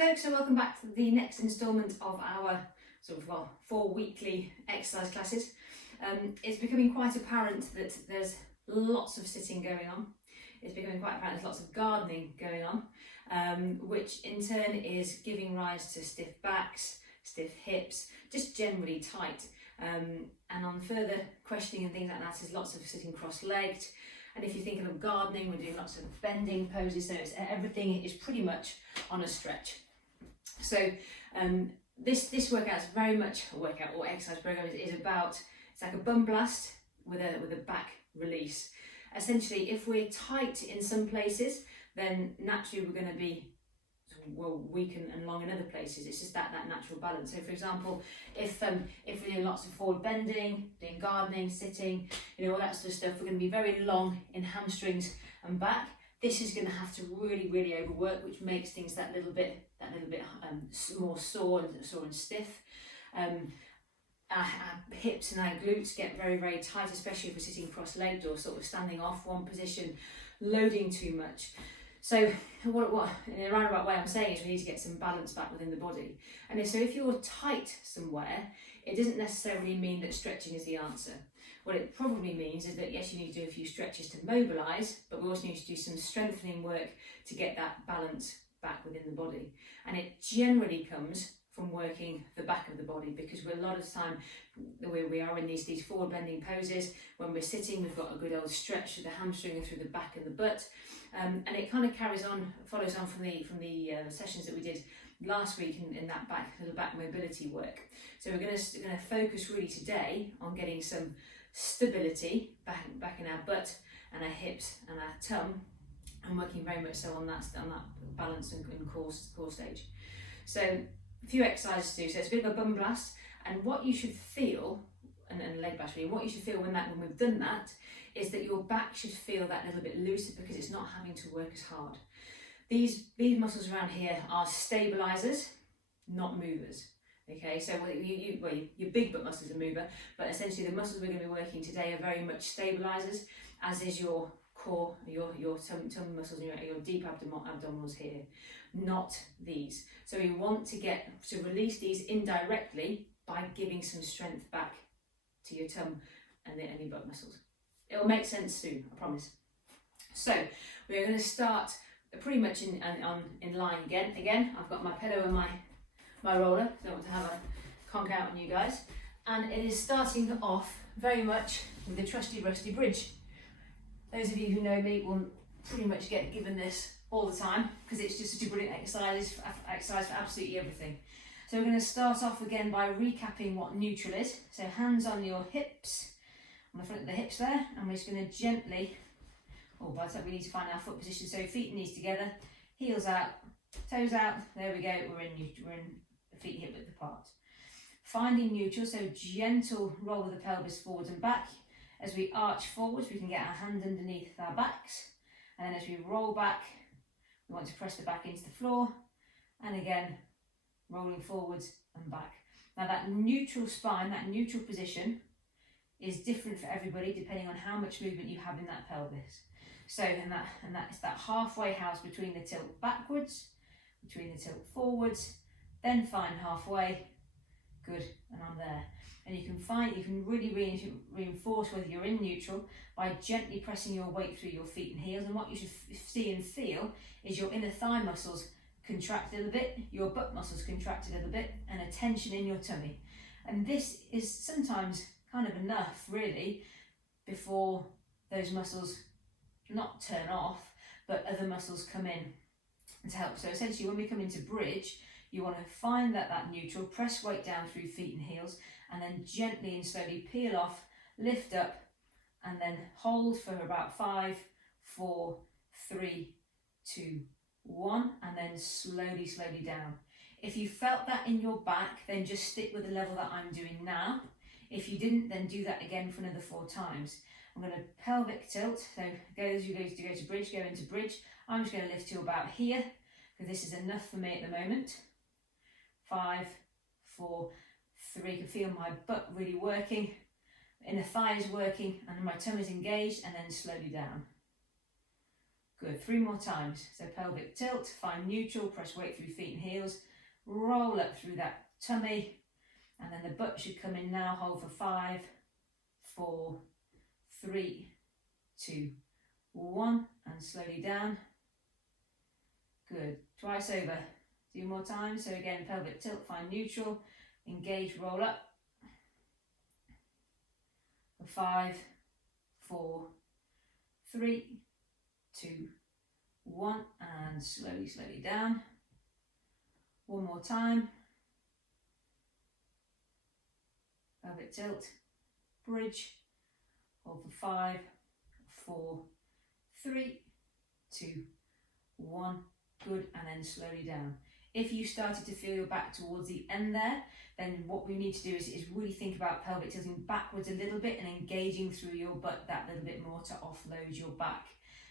folks, and welcome back to the next instalment of our four weekly exercise classes. It's becoming quite apparent that there's lots of sitting going on. It's becoming quite apparent there's lots of gardening going on, which in turn is giving rise to stiff backs, stiff hips, just generally tight. And on further questioning and things like that is lots of sitting cross-legged. And if you're thinking of gardening, we're doing lots of bending poses, so everything is pretty much on a stretch. So this workout is very much a workout or exercise program. Is about, it's like a bum blast with a back release. Essentially, if we're tight in some places, then naturally we're going to be weak and long in other places. It's just that natural balance. So for example, if we're doing lots of forward bending, doing gardening, sitting, all that sort of stuff, we're going to be very long in hamstrings and back. This is going to have to really overwork, which makes things that little bit more sore and stiff. Our hips and our glutes get very tight, especially if we're sitting cross-legged or sort of standing off one position, loading too much. So what in a roundabout way I'm saying is we need to get some balance back within the body. And so if you're tight somewhere, it doesn't necessarily mean that stretching is the answer. What it probably means is that yes, you need to do a few stretches to mobilise, but we also need to do some strengthening work to get that balance back within the body. And it generally comes from working the back of the body, because we're a lot of the time we are in these forward bending poses. When we're sitting, we've got a good old stretch through the hamstring and through the back and the butt, and it kind of follows on from the sessions that we did last week in that little back mobility work. So we're going to focus really today on getting some stability back in our butt and our hips and our tum, and working very much so on that balance and core stage. So a few exercises to do. So it's a bit of a bum blast, and what you should feel, and leg blast really, what you should feel when we've done that is that your back should feel that little bit looser, because it's not having to work as hard. These muscles around here are stabilizers, not movers. Okay, so your big butt muscles are mover, but essentially the muscles we're going to be working today are very much stabilizers, as is your core, your tum muscles, your deep abdominals here, not these. So we want to release these indirectly by giving some strength back to your tum and your butt muscles. It'll make sense soon, I promise. So we're going to start pretty much in line again. Again, I've got my pillow and my roller. I don't want to have a conk out on you guys. And it is starting off very much with the trusty rusty bridge. Those of you who know me will pretty much get given this all the time, because it's just such a brilliant exercise for absolutely everything. So we're going to start off again by recapping what neutral is. So hands on your hips, on the front of the hips there, and we're just going to gently, by the time we need to find our foot position, so feet and knees together, heels out, toes out, there we go, we're in feet hip width apart. Finding neutral, so gentle roll of the pelvis forwards and back. As we arch forwards, we can get our hand underneath our backs, and then as we roll back, we want to press the back into the floor, and again, rolling forwards and back. Now that neutral spine, that neutral position, is different for everybody depending on how much movement you have in that pelvis. So, and that's that halfway house between the tilt backwards, between the tilt forwards, then find halfway, good, and I'm there. And you can really reinforce whether you're in neutral by gently pressing your weight through your feet and heels. And what you should see and feel is your inner thigh muscles contract a little bit, your butt muscles contract a little bit, and a tension in your tummy. And this is sometimes kind of enough, really, before those muscles not turn off, but other muscles come in to help. So essentially, when we come into bridge, you want to find that neutral, press weight down through feet and heels, and then gently and slowly peel off, lift up, and then hold for about 5, 4, 3, 2, 1, and then slowly down. If you felt that in your back, then just stick with the level that I'm doing now. If you didn't, then do that again for another 4 times. I'm going to pelvic tilt, so as you go to bridge, go into bridge. I'm just going to lift to about here, because this is enough for me at the moment. 5, 4, 3, I can feel my butt really working, inner thigh is working, and my tum is engaged, and then slowly down. Good, 3 more times. So pelvic tilt, find neutral, press weight through feet and heels, roll up through that tummy, and then the butt should come in now. Hold for 5, 4, 3, 2, 1, and slowly down. Good, twice over. 2 more times. So again, pelvic tilt, find neutral, engage, roll up. For 5, 4, 3, 2, 1, and slowly down. 1 more time. Pelvic tilt, bridge, hold for 5, 4, 3, 2, 1, good, and then slowly down. If you started to feel your back towards the end there, then what we need to do is really think about pelvic tilting backwards a little bit and engaging through your butt that little bit more to offload your back.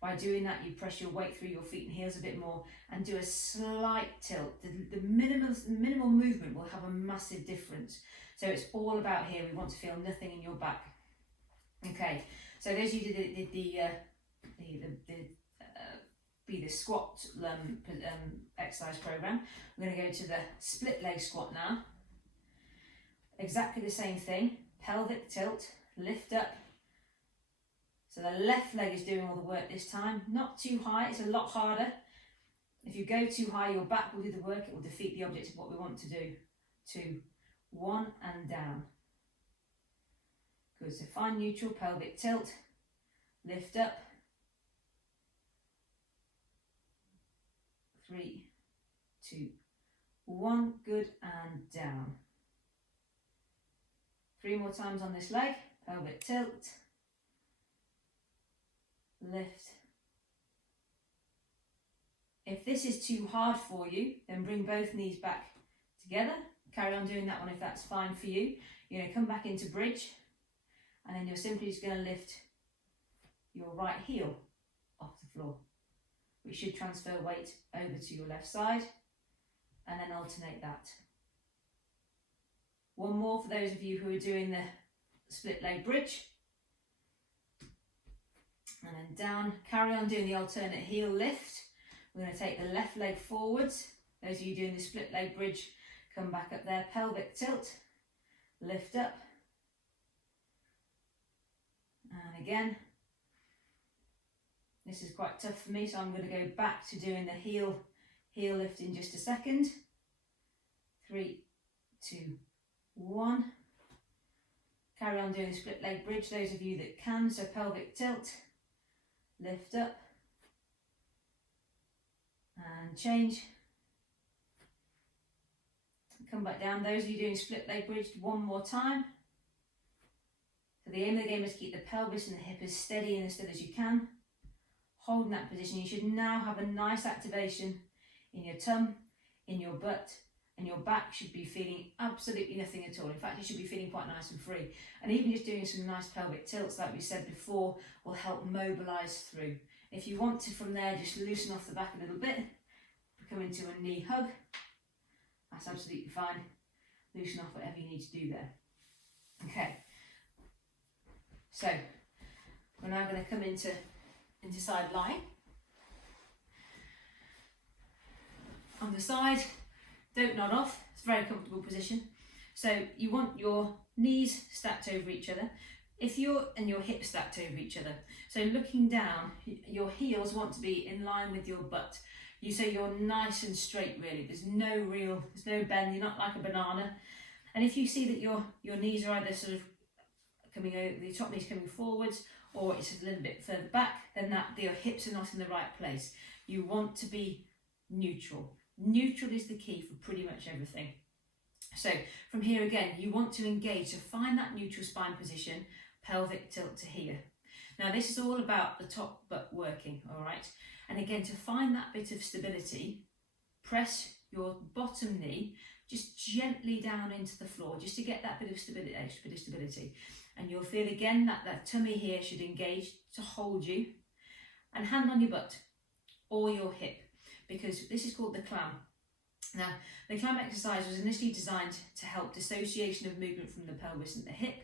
By doing that, you press your weight through your feet and heels a bit more and do a slight tilt. The minimal movement will have a massive difference. So it's all about here. We want to feel nothing in your back. Okay, so those of you who did the squat exercise program, we're going to go to the split leg squat now. Exactly the same thing. Pelvic tilt, lift up. So the left leg is doing all the work this time. Not too high, it's a lot harder. If you go too high, your back will do the work. It will defeat the object of what we want to do. 2, 1, and down. Good, so find neutral, pelvic tilt, lift up. 3, 2, 1, good, and down. 3 more times on this leg, pelvic tilt, lift. If this is too hard for you, then bring both knees back together. Carry on doing that one if that's fine for you. You're going to come back into bridge, and then you're simply just going to lift your right heel off the floor, which should transfer weight over to your left side, and then alternate that. 1 more for those of you who are doing the split leg bridge. And then down, carry on doing the alternate heel lift. We're going to take the left leg forwards. Those of you doing the split leg bridge, come back up there, pelvic tilt, lift up. And again, this is quite tough for me, so I'm going to go back to doing the heel lift in just a second. 3, 2, 1. Carry on doing the split leg bridge, those of you that can. So pelvic tilt, lift up, and change. Come back down. Those of you doing split leg bridge, 1 more time. So the aim of the game is to keep the pelvis and the hip as steady and as still as you can. Holding that position, you should now have a nice activation in your tum, in your butt, and your back should be feeling absolutely nothing at all. In fact, you should be feeling quite nice and free. And even just doing some nice pelvic tilts, like we said before, will help mobilise through. If you want to, from there, just loosen off the back a little bit, come into a knee hug. That's absolutely fine. Loosen off whatever you need to do there. Okay. So, we're now going to come into side lying. On the side, don't nod off, it's a very comfortable position. So you want your knees stacked over each other, and your hips stacked over each other. So looking down, your heels want to be in line with your butt. So you're nice and straight really, there's no bend, you're not like a banana. And if you see that your knees are either sort of coming over, the top knees coming forwards, or it's a little bit further back, then your hips are not in the right place. You want to be neutral. Neutral is the key for pretty much everything. So from here again, you want to engage, so find that neutral spine position, pelvic tilt to here. Now this is all about the top butt working, all right? And again, to find that bit of stability, press your bottom knee just gently down into the floor, just to get that bit of stability, extra bit of stability. And you'll feel again that tummy here should engage to hold you. And hand on your butt or your hip, because this is called the clam. Now, the clam exercise was initially designed to help dissociation of movement from the pelvis and the hip,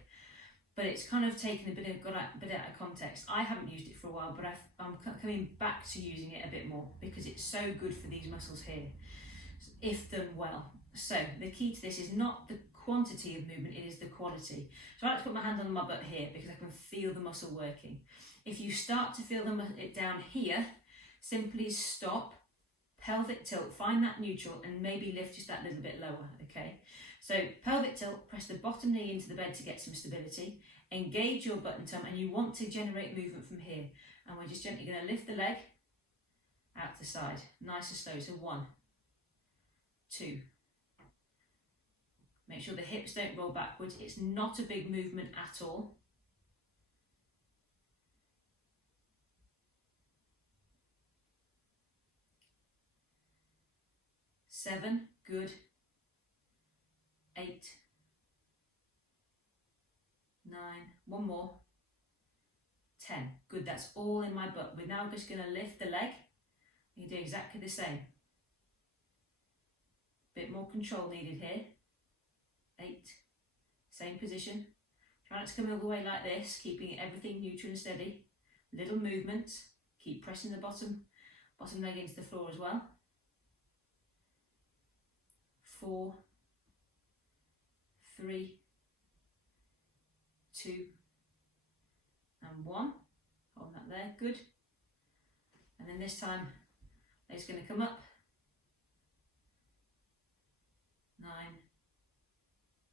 but it's kind of taken a bit out of context. I haven't used it for a while, but I'm coming back to using it a bit more because it's so good for these muscles here, if done well. So the key to this is not the quantity of movement, it is the quality. So I like to put my hand on my butt here because I can feel the muscle working. If you start to feel it down here, simply stop, pelvic tilt, find that neutral and maybe lift just that little bit lower, okay? So pelvic tilt, press the bottom knee into the bed to get some stability, engage your butt and tum, and you want to generate movement from here. And we're just gently going to lift the leg out to the side, nice and slow. So 1, 2. Make sure the hips don't roll backwards. It's not a big movement at all. 7, good. 8, 9, one more. 10, good. That's all in my butt. We're now just going to lift the leg. You do exactly the same. Bit more control needed here. 8, same position. Try not to come all the way like this, keeping everything neutral and steady. Little movements. Keep pressing the bottom leg into the floor as well. 4, 3, 2, and 1. Hold that there, good. And then this time, it's going to come up. 9,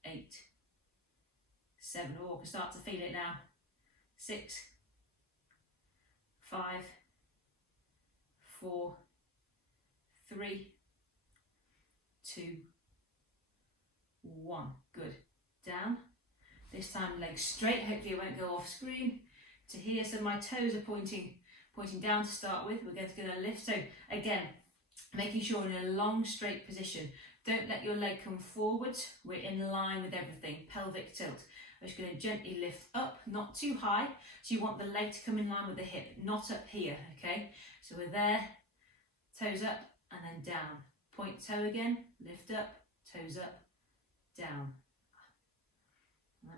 8, 7. Oh, I can start to feel it now. 6, 5, 4, 3, 2, 1. Good. Down. This time legs straight. Hopefully it won't go off screen to here. So my toes are pointing down to start with. We're going to lift. So again, making sure in a long straight position. Don't let your leg come forwards. We're in line with everything. Pelvic tilt. I'm just going to gently lift up, not too high. So you want the leg to come in line with the hip, not up here, okay? So we're there, toes up and then down. Point toe again, lift up, toes up, down.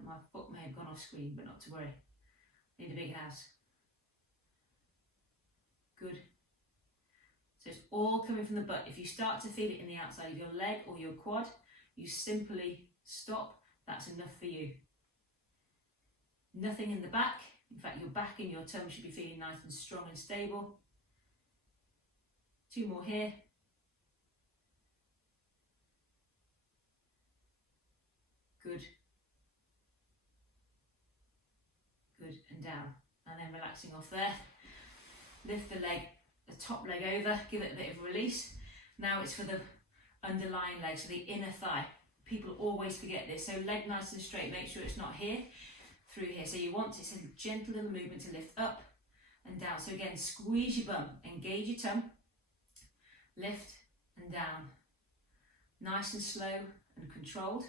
My foot may have gone off screen, but not to worry. Need a big house. Good. So it's all coming from the butt. If you start to feel it in the outside of your leg or your quad, you simply stop. That's enough for you. Nothing in the back. In fact, your back and your tum should be feeling nice and strong and stable. 2 more here. Good. Good, and down. And then relaxing off there. Lift the leg, the top leg over, give it a bit of release. Now it's for the underlying leg, so the inner thigh. People always forget this. So leg nice and straight, make sure it's not here, through here. So you want it's a gentle little movement to lift up and down. So again, squeeze your bum, engage your tum, lift and down. Nice and slow and controlled.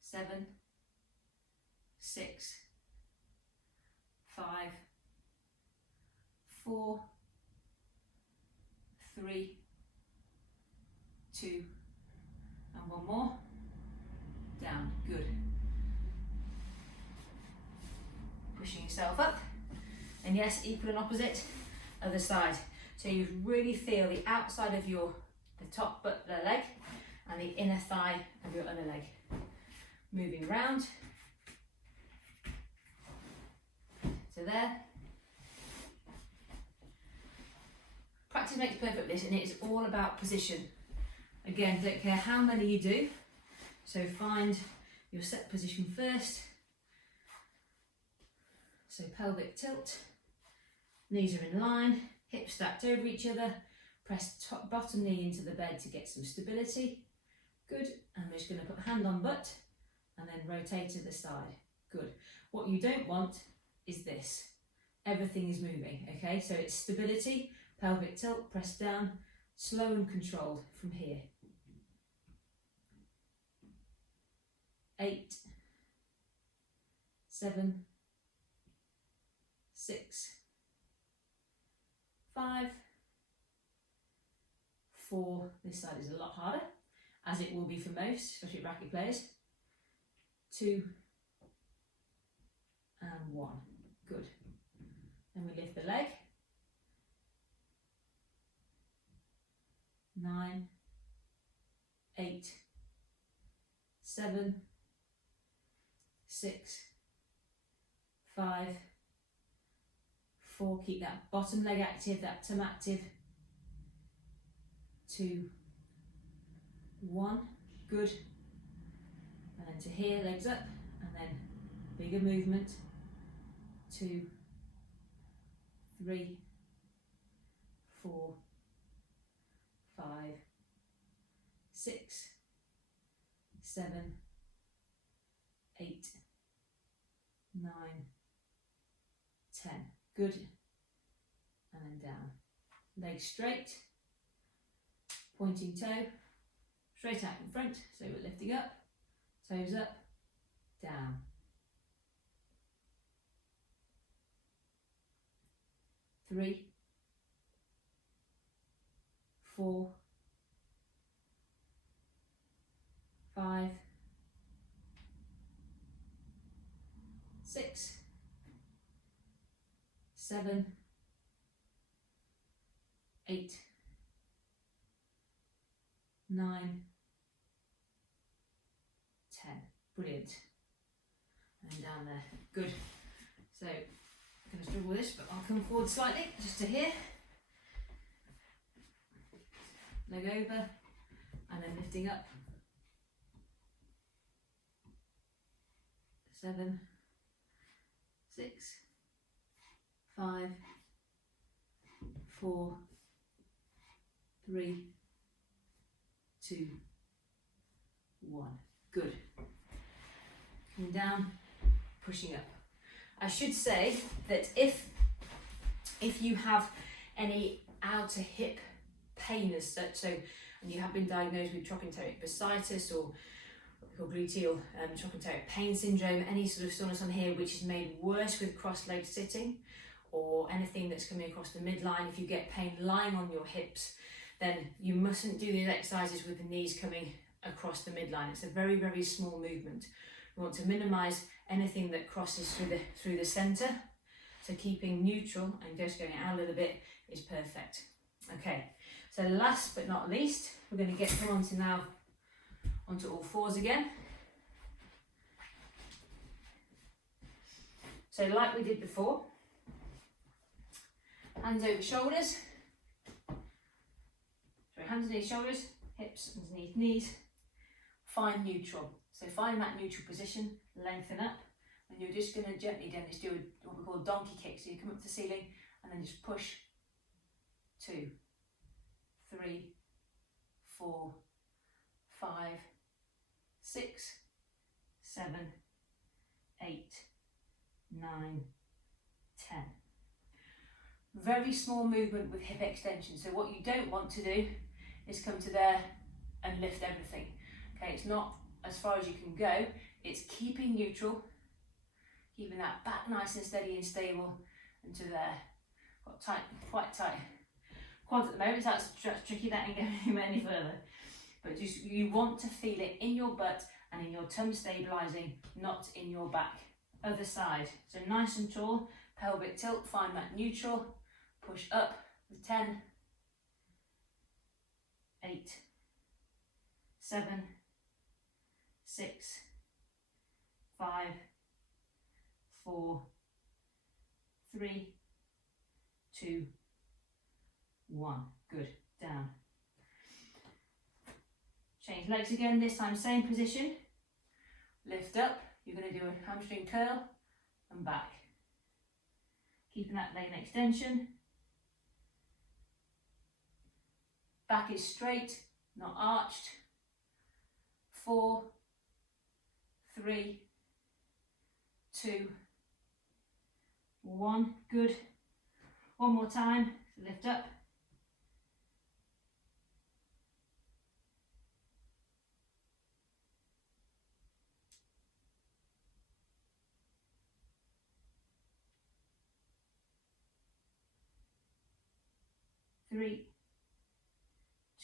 7, 6, 5, 4, 3, 2, and 1 more. Down, good. Pushing yourself up. And yes, equal and opposite, other side. So you really feel the outside of the top butt leg and the inner thigh of your other leg. Moving round. So there. Practice makes perfect this, and it is all about position. Again, don't care how many you do. So find your set position first. So pelvic tilt, knees are in line, hips stacked over each other. Press bottom knee into the bed to get some stability. Good. And we're just going to put hand on butt and then rotate to the side. Good. What you don't want is this. Everything is moving, okay? So it's stability, pelvic tilt, press down, slow and controlled from here. 8, 7, 6, 5, 4, this side is a lot harder, as it will be for most, especially racket players. 2, and 1. Good. Then we lift the leg. 9, 8, 7, 6, 5, 4. Keep that bottom leg active, that tum active. 2, 1. Good. And then to here, legs up, and then bigger movement. 2, 3, 4, 5, 6, 7, 8, 9, 10. Good. And then down. Legs straight. Pointing toe. Straight out in front. So we're lifting up. Toes up. Down. 3, 4, 5, 6, 7, 8, 9, 10. Brilliant. And down there. Good. So I'm going to struggle with this, but I'll come forward slightly just to here. Leg over, and then lifting up. 7, 6, 5, 4, 3, 2, 1. Good. Coming down, pushing up. I should say that if you have any outer hip pain as such, so and you have been diagnosed with trochanteric bursitis or gluteal trochanteric pain syndrome, any sort of soreness on here which is made worse with cross-legged sitting, or anything that's coming across the midline, if you get pain lying on your hips, then you mustn't do these exercises with the knees coming across the midline. It's a very, very small movement. We want to minimise anything that crosses through the centre, so keeping neutral and just going out a little bit is perfect. Okay, so last but not least, we're going to come onto all fours again. So like we did before, hands over shoulders, hands underneath shoulders, hips underneath knees, find neutral. So find that neutral position, lengthen up, and you're just going to gently then just do what we call a donkey kick. So you come up to the ceiling and then just push. 2, 3, 4, 5, 6, 7, 8, 9, 10. Very small movement with hip extension. So what you don't want to do is come to there and lift everything. Okay, it's not as far as you can go. It's keeping neutral, keeping that back nice and steady and stable, and to there. Got tight, quite tight quads at the moment, so that's tricky, that ain't going any further. But just, you want to feel it in your butt and in your tum stabilising, not in your back. Other side. So nice and tall, pelvic tilt, find that neutral, push up with 10, 8, 7, 6, 5, 4, 3, 2, 1. Good. Down. Change legs again, this time same position. Lift up. You're going to do a hamstring curl and back. Keeping that leg in extension. Back is straight, not arched. 4, 3, 2, 1. Good. One more time. Lift up. Three,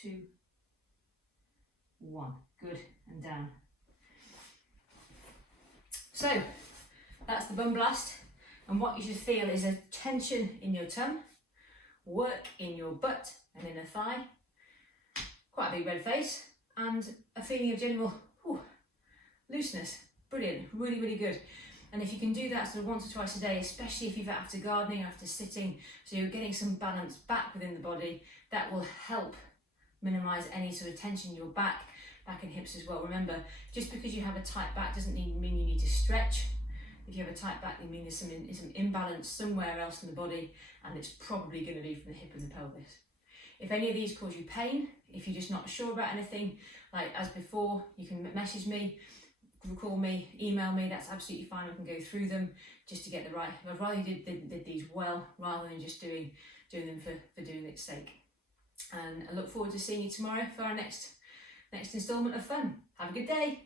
2, 1. Good. And down. So that's the bum blast, and what you should feel is a tension in your tum, work in your butt and inner thigh, quite a big red face, and a feeling of general looseness. Brilliant, really, really good. And if you can do that sort of once or twice a day, especially if you've after gardening, after sitting, so you're getting some balance back within the body, that will help minimise any sort of tension in your back and hips as well. Remember, just because you have a tight back doesn't mean you need to stretch. If you have a tight back, it means there's some imbalance somewhere else in the body, and it's probably going to be from the hip and the pelvis. If any of these cause you pain, if you're just not sure about anything, like as before, you can message me, call me, email me, that's absolutely fine. We can go through them just to get the right. I'd rather you did these well rather than just doing them for doing its sake. And I look forward to seeing you tomorrow for our next instalment of fun. Have a good day.